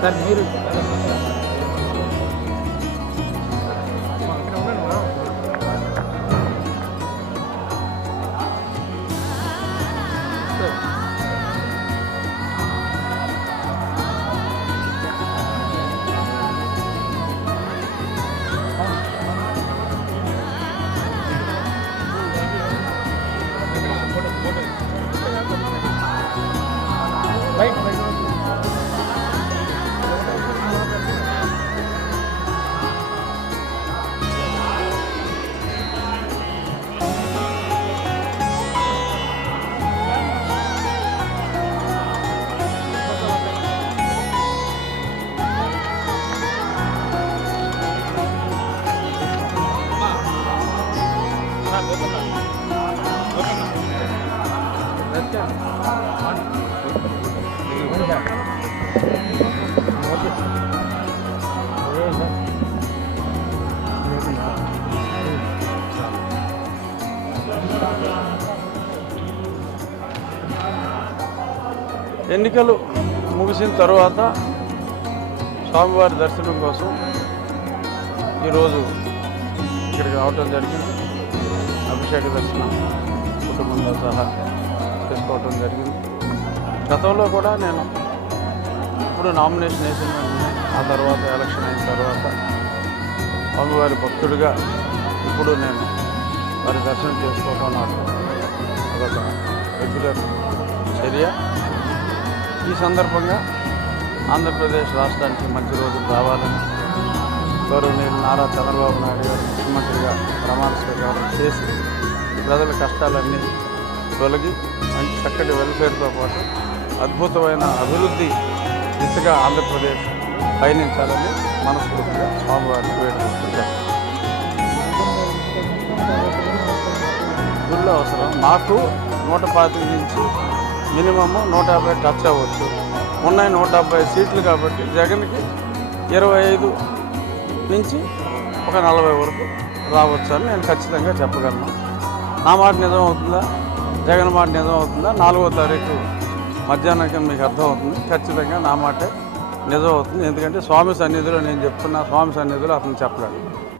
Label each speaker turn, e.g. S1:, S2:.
S1: Sir మీరు Gracias.
S2: ఎన్నికలు ముగిసిన తర్వాత స్వామివారి దర్శనం కోసం ఈరోజు ఇక్కడికి రావటం జరిగింది. అభిషేక దర్శనం కుటుంబంతో సహా చేసుకోవటం జరిగింది. గతంలో కూడా నేను ఇప్పుడు నామినేషన్ వేసిన ఆ తర్వాత ఎలక్షన్ అయిన తర్వాత స్వామివారి భక్తుడిగా ఇప్పుడు నేను వారి దర్శనం చేసుకోవటం నాకు అదొక రెగ్యులర్ చర్య. ఈ సందర్భంగా ఆంధ్రప్రదేశ్ రాష్ట్రానికి మంచి రోజులు రావాలని గౌరవనీయులు నారా చంద్రబాబు నాయుడు గారు ముఖ్యమంత్రిగా ప్రమాణ స్వీకారం చేసి ప్రజల కష్టాలన్నీ తొలగి మంచి చక్కటి వెల్ఫేర్తో పాటు అద్భుతమైన అభివృద్ధి దిశగా ఆంధ్రప్రదేశ్ పయనించాలని మనస్ఫూర్తిగా స్వామివారిని వేడుకుంటున్నాను. గుళ్ళు అవసరం. నాకు నూట పాతిక నుంచి మినిమమ్ నూట యాభై టచ్ అవ్వచ్చు. ఉన్నాయి నూట డెబ్బై సీట్లు కాబట్టి జగన్కి ఇరవై ఐదు నుంచి ఒక నలభై వరకు రావచ్చు అని నేను ఖచ్చితంగా చెప్పగలను. నా మాట నిజం అవుతుందా? జగన్ మాట నిజం అవుతుందా? నాలుగో తారీఖు మధ్యాహ్నానికి మీకు అర్థం అవుతుంది. ఖచ్చితంగా నా మాటే నిజం అవుతుంది. ఎందుకంటే స్వామి సన్నిధిలో నేను చెప్తున్నా స్వామి సన్నిధిలో అతను చెప్పలేడు.